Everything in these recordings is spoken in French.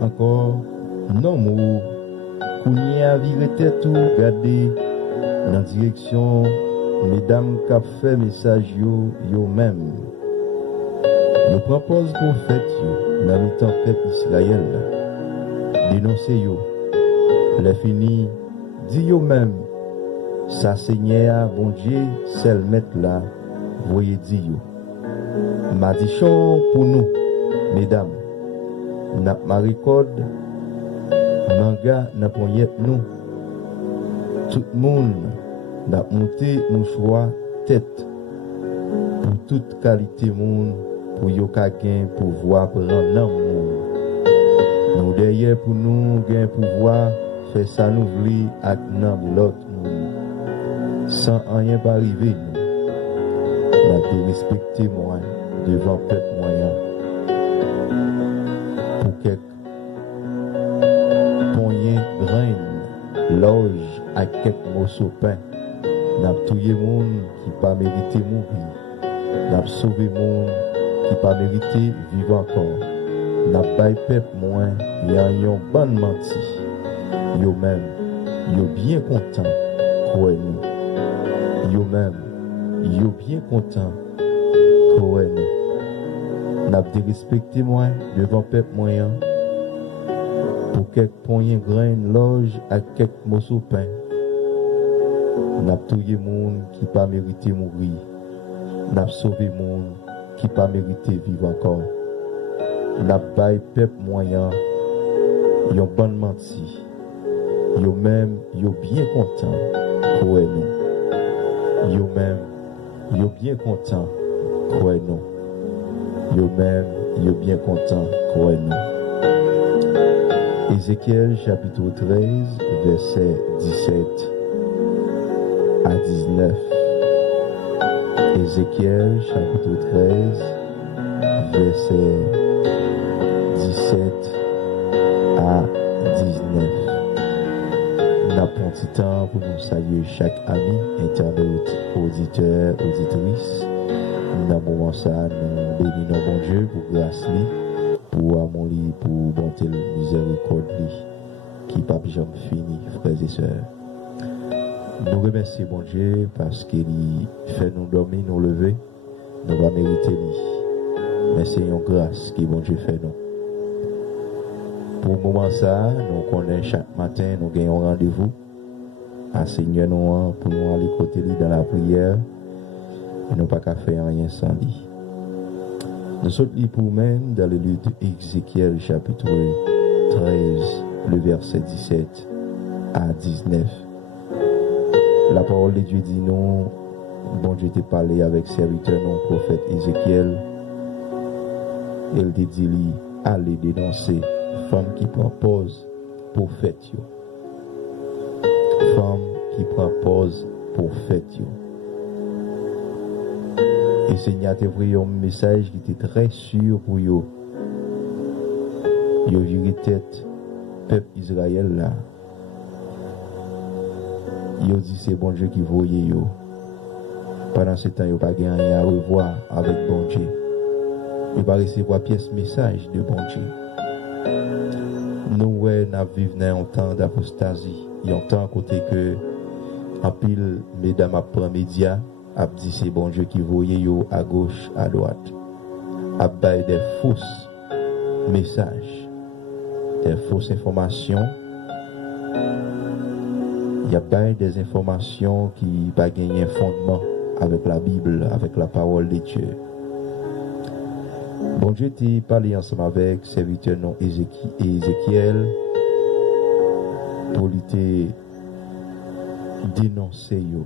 encore non mot Kounia viré tête ou garder dans direction mesdames qui fait message yo même yo propose prophète yo dans le tempête Israël dénoncer yo les fini dit yo même ça Seigneur bon Dieu seul mettre là voyez dit yo madichon pour nous mesdames n'a maricode manga n'a poignette nous tout le monde n'a monté nous choix tête pour toute qualité monde pour yo ka gain pouvoir prendre nan monde nous derrière pour nous gain pouvoir faire ça nous vle ak nan l'autre monde sans rien pas arriver nous n'a de respecter moi devant peuple moyen pour quelques poignets grain loge à quelques morceaux pain n'a touyer monde qui pas mérité mourir n'a sauvé monde qui pas mérité vivre encore n'a pas peuple moins yon bonne menti yo même yo bien content quoi nous yo même yo bien content quoi nous n'a de respecter moi devant peuple moyen pour quelques poignets grain loge à quelques morceaux pain n'a touyer monde qui pas mérité mourir n'a sauvé monde qui pas mérité vivre encore n'a bail peuple moyen yon bonne menti yo même yo bien content quoi nous yo même yo bien content quoi nous yo même yo bien content quoi nous Ézéchiel chapitre 13 verset 17 à 19 Ézéchiel chapitre 13 verset 17 à 19 N'a pas un petit temps pour nous saluer chaque ami, internaute, auditeur, auditrice. Dans le moment ça, nous bénissons bon Dieu pour grâce li, pour amour li, pour bonté miséricorde li, qui pas jamais fini, frères et sœurs. Nous remercions bon Dieu parce qu'il fait nous dormir, nous lever, nous va mériter lui. Mais c'est une grâce que bon Dieu fait nous. Pour le moment ça, nous connaissons chaque matin, nous gagnons rendez-vous à Seigneur nous pour nous aller côté lui dans la prière. Et nous pas qu'à faire rien sans lui. Nous sommes pour même dans le livre d'Ézéchiel chapitre 13, le verset 17 à 19. La parole de Dieu dit non, bon Dieu t'a parlé avec serviteur non prophète Ézéchiel. Il te dit lui, allez dénoncer femme qui propose prophète yo. Femme qui propose prophète yo. Et Seigneur t'a envoyé un message qui était très sûr pour yo. Yo viré tête peuple Israël là. Yo dit c'est bon Dieu qui voyait yo. Pendant ce temps yo pas gagné à revoir avec bon Dieu. Yo pas recevoir pièce message de bon Dieu. Nous n'a vivre dans un temps d'apostasie, il y a un temps côté que en pile mesdames après média a dit c'est bon Dieu qui voyait yo à gauche à droite. A bail des fausses messages, des fausses informations. Il y a bien des informations qui n'ont pas gagné fondement avec la Bible, avec la parole de Dieu. Bon Dieu t'a parlé ensemble avec serviteur non Ézéchiel pour lui dénoncer yo.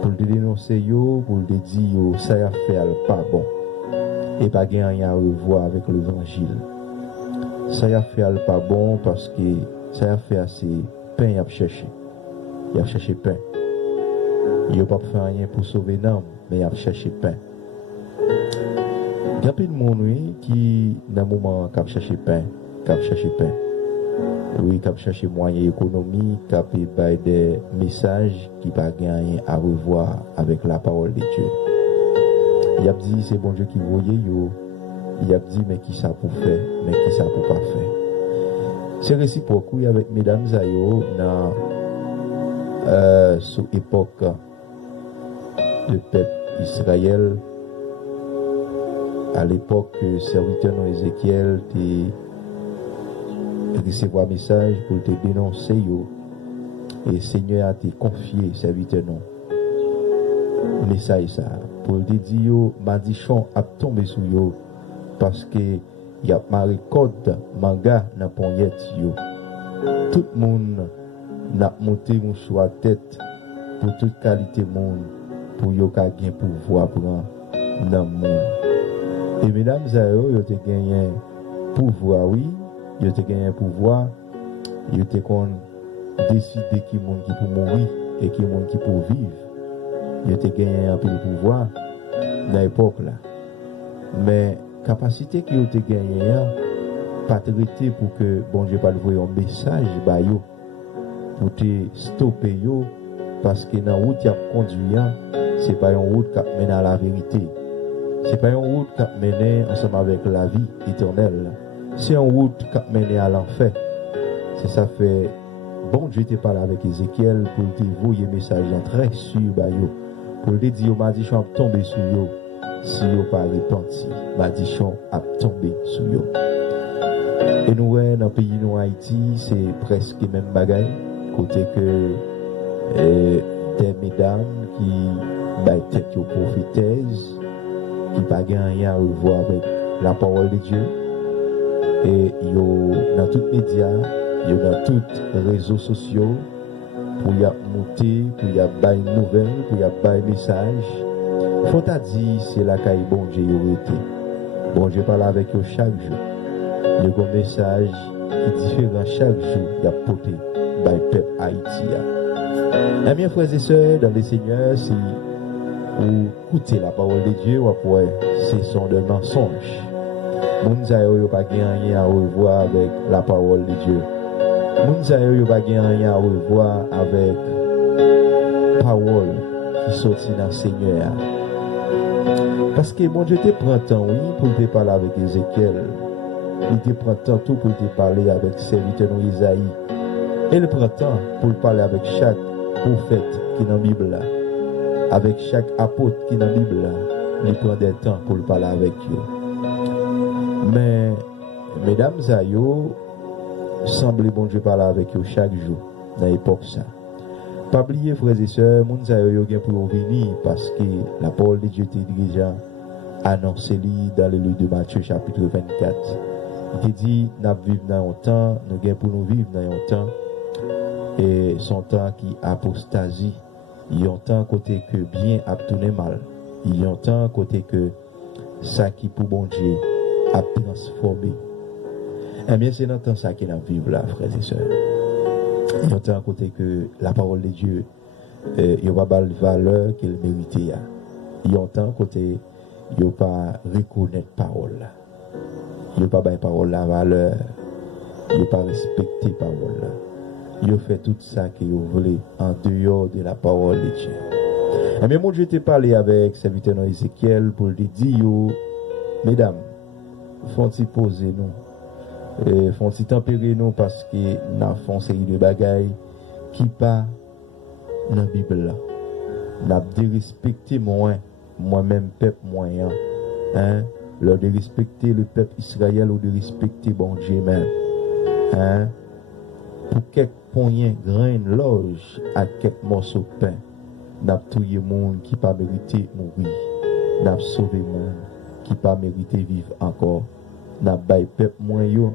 Pour lui dénoncer yo, pour lui dire yo, ça a fait pas bon. Et pas gagné rien à revoir avec l'évangile. Ça a fait pas bon parce que ça a fait assez pain à chercher. Il a cherché pain. Il n'a pas fait rien pour sauver l'âme, mais il a cherché pain. Il y a plein de monde qui, dans le moment, qui a cherché pain, Oui, qui a cherché moyens économiques, qui a fait des messages qui n'ont pas gagné à revoir avec la parole de Dieu. Il a dit, c'est bon Dieu qui voyait yo, il a dit mais qui ça pour faire, mais qui ça pour pas faire. C'est réciproque oui avec mesdames ayo dans sous époque de peuple Israël, à l'époque serviteur non Ézéchiel recevoir message pour te dénoncer yo et Seigneur a te confié serviteur non message ça pour te dire yo malédiction a tombé sur yo parce que y a maré code manga dans ponyette yo tout le monde n'a monté mon choix tête pour toute qualité monde pour yo ka gain pouvoir prendre dans monde et mesdames yo te gagné pouvoir oui yo te gagné pouvoir yo te kon décider qui monde qui pour mourir et qui monde qui pour vivre yo te gagné un peu de pouvoir dans l'époque là mais capacité que yo te gagné pas traité pour que bon Dieu pas envoyer un message ba yo pour te stopper yo parce que dans route y a conduit c'est pas une route qui mène à la vérité c'est pas une route qui mène ensemble avec la vie éternelle c'est une route qui mène à l'enfer c'est ça fait bon Dieu te parle avec Ézéchiel pour te envoyer message très sûr ba yo pour te dire malédiction a tombé sur yo si yo pas repenti malédiction a tombé sur yo et nous dans le pays nous Haïti c'est presque même bagaille côté que des mesdames qui baillent tête aux prophétesses qui pas rien à revoir avec la parole de Dieu et yo dans tous les médias yo dans tous les réseaux sociaux pour y a monter pour y a bailler nouvelles pour y a bailler message faut ta dire c'est la caille bon Dieu été bon Dieu parle avec eux chaque jour il y a un message qui est différent chaque jour il y a porté par le peuple Haïti. Mes frères et sœurs dans le Seigneur, si vous écoutez la parole de Dieu, vous pouvez c'est son de mensonge. Mounzayo yo pas rien à revoir avec la parole de Dieu. Mounzayo yo pas rien à revoir avec parole qui sortit dans le Seigneur. Parce que mon Dieu te prend temps oui pour te parler avec Ézéchiel. Il te prend temps tout pour te parler avec serviteur Isaïe. Et il prend temps pour parler avec chaque prophète qui est dans la Bible là. Avec chaque apôtre qui est dans la Bible là. Il prend des temps pour parler avec eux. Mais, mesdames et yo, semble bon Dieu parler avec eux chaque jour, dans l'époque ça. Pas oublier, frères et sœurs, moun sa yo gen pour venir parce que la parole de Dieu était déjà annoncée dans le livre de Matthieu chapitre 24. Il dit, nous vivons dans un temps, nous gagnons pour nous vivre dans un temps, et son temps qui apostasie. Il y a un temps côté que bien a tourné mal. Il y a un temps côté que ça qui pour bon Dieu a transformé. Eh bien, c'est dans temps ça qu'il a vivre là, frères et sœurs. Il y a un temps côté que la parole de Dieu, il n'y a pas de valeur qu'elle méritait. Il y a un temps côté, il n'y a pas reconnaître parole là. Il n'y a pas de parole la valeur. Il n'y a pas respecter parole là. Il a fait tout ça que vous voulez en dehors de la parole de Dieu. Et bien, moi, je t'ai parlé avec serviteur Ézéchiel pour lui dire, mesdames, faut-il poser nous, faut-il tempérer nous parce que nous avons une série de bagailles qui pas dans la Bible là. Nous avons dérespecté moi-même, peuple moyen, hein, leur de respecter le peuple Israël ou de respecter bon Dieu même, hein. Pour quelques poignets grains loge à quelques morceaux de pain, n'a tué monde qui pas mérité mourir, n'a sauvé monde qui pas mérité vivre encore, n'a bail peuple moins yo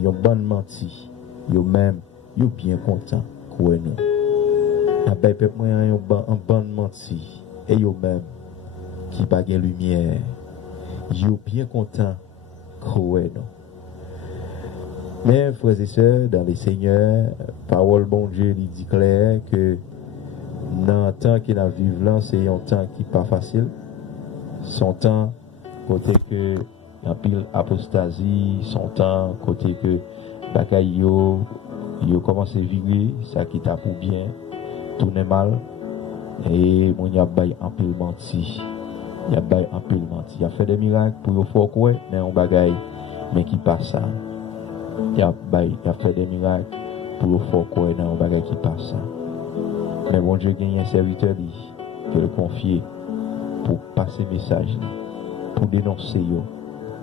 yo bonne menti, yo même yo bien content quoi nous. N'a bail peuple moins yo bonne menti et yo même qui pas gain lumière, yo bien content quoi nous. Mais, frères et sœurs, dans les seigneurs, parole bon Dieu lui dit clair que dans le temps qu'il a vécu là, c'est un temps qui n'est pas facile. Son temps, côté que il y a pile apostasie, son temps, côté que bagaille yo commence à virer, ça qui t'a pour bien, tourner mal, et mon y a bail en pile menti. Il a bail en pile menti. Il a fait des miracles pour yo faire quoi, mais on bagaille, mais qui passe ça. Il a fait des miracles pour yo faire quoi, mais on bagaille qui passe ça. Mais bon Dieu gagne un serviteur qui le confie pour passer message, pour dénoncer yo,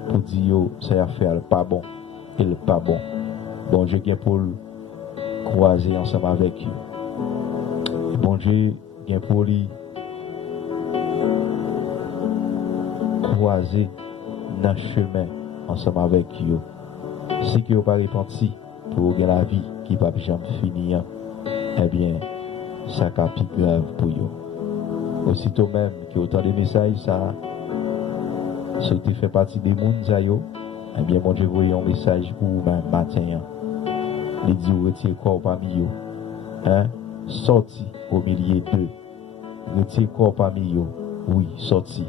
pour dire yo, c'est affaire le pas bon et le pas bon. Bon Dieu gagne pour le croiser ensemble avec eux. Et bon Dieu gagne pour lui croiser dans le chemin ensemble avec eux. Si que vous pas repenti pour gagner la vie qui ne va jamais finir, eh bien, ça a plus grave pour eux. Aussitôt même que autant de messages, ça, ce qui fait partie des mondes, eh bien, mon Dieu, voyez un message pour vous-même matin. Il dit, retirez le corps parmi eux. Hein? Sorti au milieu d'eux. Retirez le corps parmi eux. Oui, sorti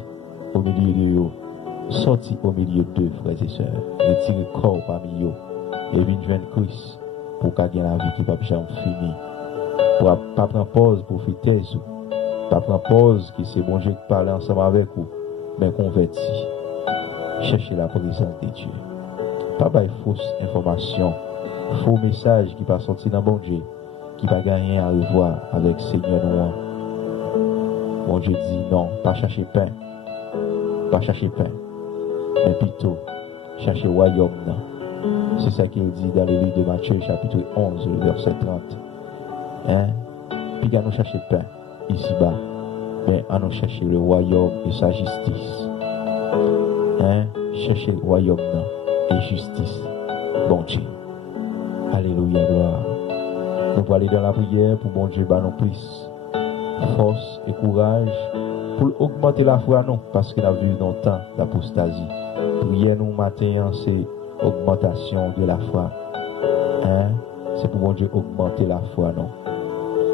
au milieu d'eux. Sorti au milieu d'eux, frères et sœurs. Retirez le corps parmi eux. Et venez joindre Christ pour gagner la vie qui va jamais finir. Pour pas prendre pause pour faire taise. Pas prendre pause qui c'est bon Dieu qui parle ensemble avec vous. Mais converti. Cherchez la présence de Dieu. Pas de fausse information. Faux message qui va sortir dans bon Dieu. Qui va gagner à revoir avec Seigneur Noir. Bon Dieu dit non, pas chercher pain. Pas chercher pain. Mais plutôt chercher royaume. C'est ça qu'il dit dans le livre de Matthieu, chapitre 11, le verset 30. Hein? Puis à nous chercher pain ici-bas. Mais à nous chercher le royaume et sa justice. Hein? Chercher le royaume et justice. Bon Dieu. Alléluia, gloire. Nous allons aller dans la prière pour bon Dieu, nous plus force et courage pour augmenter la foi, non, parce qu'il a vu dans le temps d'apostasie. Prière nous matin, c'est augmentation de la foi. Hein? C'est pour bon Dieu augmenter la foi, non.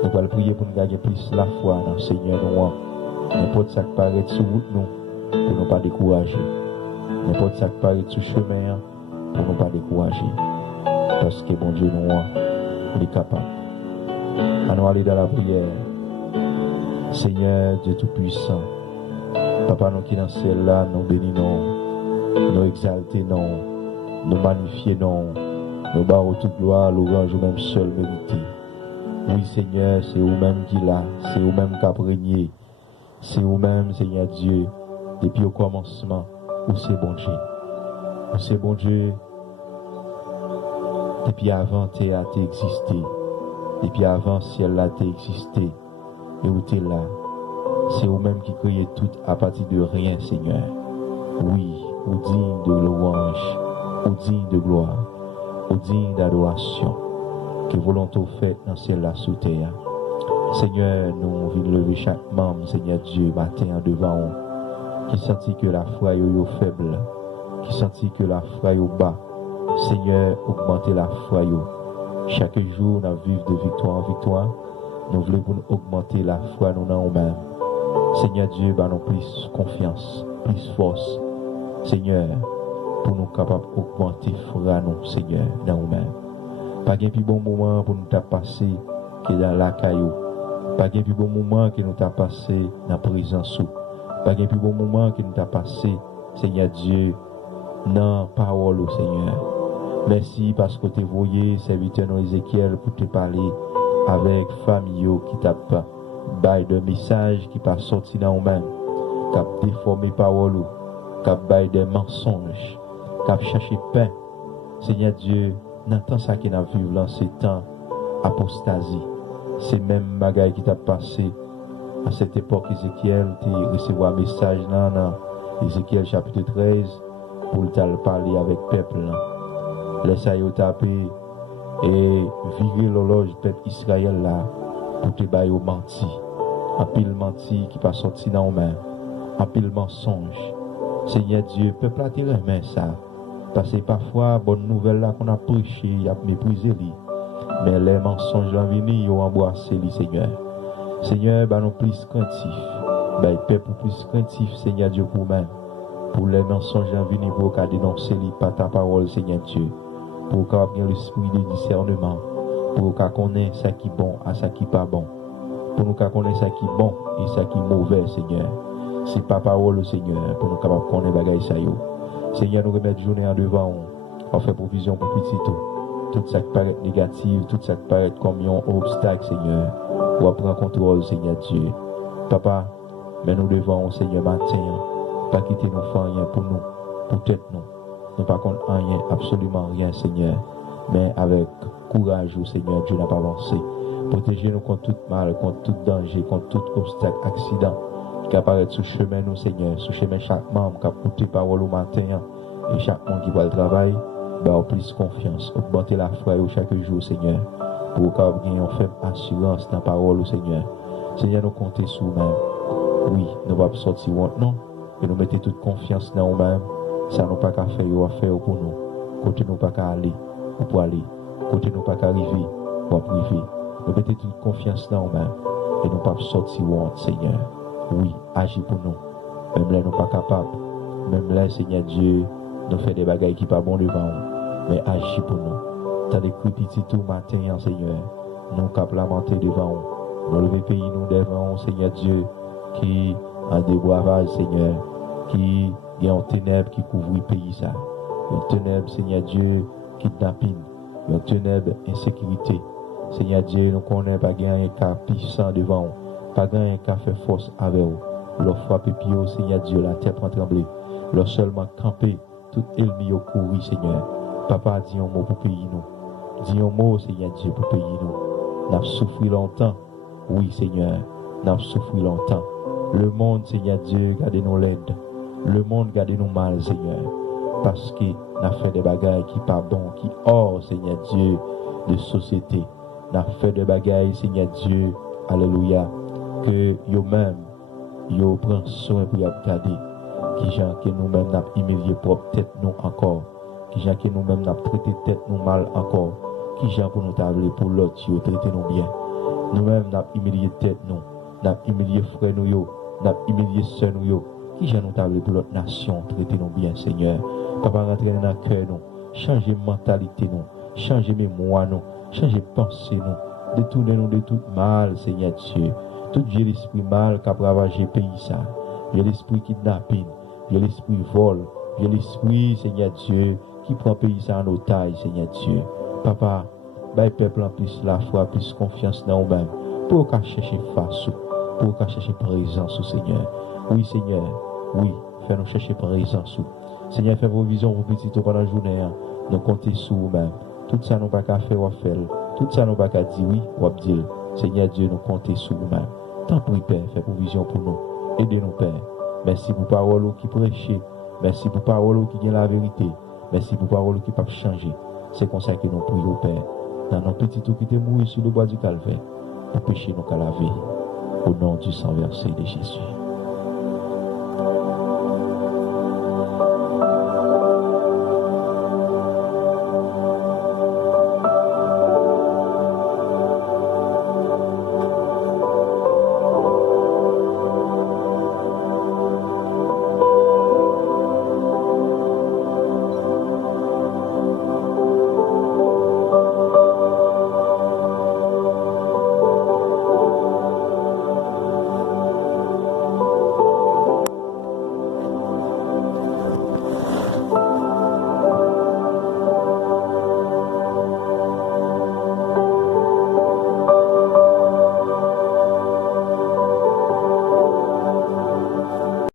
Nous allons prier pour nous gagner plus la foi dans le Seigneur, nous. N'importe ça qui paraît sur route, nous, pour ne pas décourager. N'importe ça qui paraît sur chemin, pour ne pas décourager. Parce que bon Dieu, nous, il est capable. Allons aller dans la prière. Seigneur Dieu Tout-Puissant, Papa, nous qui dans le ciel là, nous bénissons, nous exaltons, nous magnifions, nous barrons toute gloire, louange, même seul mérité. Oui, Seigneur, c'est vous-même qui l'a, c'est vous-même qui a régné, c'est vous-même, Seigneur Dieu, depuis au commencement, où c'est bon Dieu. Où c'est bon Dieu, depuis avant, tu as existé, depuis avant, ciel là, tu existé. Et où tu es là, c'est vous-même qui créez tout à partir de rien, Seigneur. Oui, ou digne de louange, ou digne de gloire, ou digne d'adoration, que volonté faite dans celle-là sous terre. Seigneur, nous venons lever chaque membre, Seigneur Dieu, matin devant nous, qui sentit que la foi est faible, qui sentit que la foi est bas. Seigneur, augmentez la foi. Chaque jour, nous vivons de victoire en victoire. Nous voulons augmenter la foi nous dans nous-mêmes. Seigneur Dieu, nous plus confiance, plus force. Seigneur, pour nous capables d'augmenter la foi nous, Seigneur, dans nous-mêmes. Pas de plus bon moment pour nous passer que dans la caillou. Pas de plus bon moment que nous t'a passé dans la présence. Pas de plus bon moment que nous t'a passé, Seigneur Dieu, dans la parole, Seigneur. Merci parce que tu es voyé, serviteur nous Ézéchiel, pour te parler avec famille qui t'a bail de messages qui pas sorti dans nous-mêmes, qui a déformé parole, qui a bail des mensonges, qui a cherché pain. Seigneur Dieu, dans temps ça qui n'a vu dans ces temps apostasie, c'est même bagaille qui t'a passé à cette époque. Ézéchiel, tu recevoir un message dans Ézéchiel chapitre 13 pour te parler avec le peuple. Laisse-moi taper et virer l'horloge peuple Israël là pour te bailler au menti. Un pile menti qui pas sorti dans nous-mêmes. Un pile mensonge. Seigneur Dieu, peuple a tiré main ça. Parce que parfois, bonne nouvelle là qu'on a prêché, il a méprisé lui. Mais les mensonges l'ont venu, ils ont embrassé lui, Seigneur. Seigneur, nous plus craintifs. Peuple plus craintif, Seigneur Dieu, pour nous. Pour les mensonges l'ont venu, pour qu'à dénoncer lui par ta parole, Seigneur Dieu. Pour qu'on ait l'esprit de discernement, pour qu'on connaisse ce qui est bon et ce qui n'est pas bon, pour nous connaître ce qui est bon et ce qui est mauvais, Seigneur. C'est pas parole, Seigneur, pour nous capables de connaître les bagages. Seigneur, nous remettons journée en devant. On fait provision pour petit tout ça qui paraît négatif, tout ça qui paraît comme un obstacle, Seigneur. On prend contrôle, Seigneur Dieu. Papa, mais nous devons, Seigneur, matin, pas quitter nos faire rien pour nous, pour tête nous. Nous pas contre rien, absolument rien, Seigneur. Mais avec courage, Seigneur Dieu, n'a pas avancé. Protégez-nous contre tout mal, contre tout danger, contre tout obstacle, accident qui apparaît sur le chemin, nous, Seigneur, sur le chemin chaque membre qui a écouté parole au matin, et chaque monde qui va le travail, bah, plus confiance, augmenter la foi chaque jour, Seigneur, pour qu'on ait une ferme assurance dans la parole, Seigneur. Seigneur, nous comptons sur nous-mêmes. Oui, nous ne va pas sortir non, mais nous mettons toute confiance dans nous-mêmes. Ça nous pas qu'à faire, à faire pour nous. Côté nous pas qu'à aller, ou pour aller. Côté nous pas qu'à arriver, ou à priver. Nous mettons toute confiance dans nous-mêmes. Et nous pas sortir Seigneur. Oui, agis pour nous. Même là, nous pas capables. Même là, Seigneur Dieu, nous fait des bagailles qui pas bon devant nous. Mais agis pour nous. T'as des petit tout matin, Seigneur. Nous capables lamenter devant nous. Nous lever pays nous devant, Seigneur Dieu, qui a des boivages, Seigneur, qui y a une ténèbre qui couvre le pays, ça. Une ténèbre, Seigneur Dieu, kidnapping. Une ténèbre, insécurité. Seigneur Dieu, nous connaissons pas un cas puissant devant nous. Pas un cas fait force avec vous. Leur frappe pied, Seigneur Dieu, la terre prend trembler. Leur seulement camper, tout ennemi au courir, Seigneur. Papa, dis un mot pour payer nous. Dis un mot, Seigneur Dieu, pour payer nous. Nous avons souffert longtemps. Oui, Seigneur, nous avons souffert longtemps. Le monde, Seigneur Dieu, gardez-nous l'aide. Le monde, gardez-nous mal, Seigneur. Parce que nous avons fait des bagailles qui pas bon, qui hors, Seigneur Dieu, de société. Nous avons fait des bagailles, Seigneur Dieu, alléluia, que nous-mêmes, nous prenons soin pour y garder. Qui gens que nous-mêmes n'avons humilié propre tête nous encore. Qui gens que nous-mêmes n'avons traité tête nous mal encore. Qui gens pour nous tabler pour l'autre, qui traité nous bien. Nous-mêmes n'avons humilié tête nous. N'avons humilié frère nous, n'avons humilié sœur nous. Qui gens nous tabler pour l'autre nation, traité nous bien, Seigneur. Papa, rentrez dans le cœur nous. Changez mentalité nous. Changez mémoire nous. Changez pensée nous. Détournez-nous de tout mal, Seigneur Dieu. Tout vieux l'esprit mal qui a ravagé le pays, ça. Vieux l'esprit kidnapping. Vieux l'esprit vol. Vieux l'esprit, Seigneur Dieu, qui prend le pays ça en otage, Seigneur Dieu. Papa, bah, peuple en plus la foi, plus confiance dans nous-mêmes. Pour qu'on cherche face, pour qu'on cherche présence, Seigneur. Oui, Seigneur. Oui, fais-nous chercher présence. Seigneur, fais provision pour petit pendant la journée. Nous comptons sur nous-mêmes. Tout ça, nous pas qu'à faire ou à faire. Tout ça, nous pas qu'à dire oui ou à dire. Seigneur Dieu, nous comptons sur nous-mêmes. Tant pis, Père, fais provision pour nous. Aidez-nous, Père. Merci pour parole qui prêche. Merci pour parole qui gagne la vérité. Merci pour parole qui peut changer. C'est comme ça que nous prions, Père. Dans nos petits tout qui étaient mouillés sur le bois du calvaire. Pour pécher nous qu'à la vie. Au nom du sang versé de Jésus.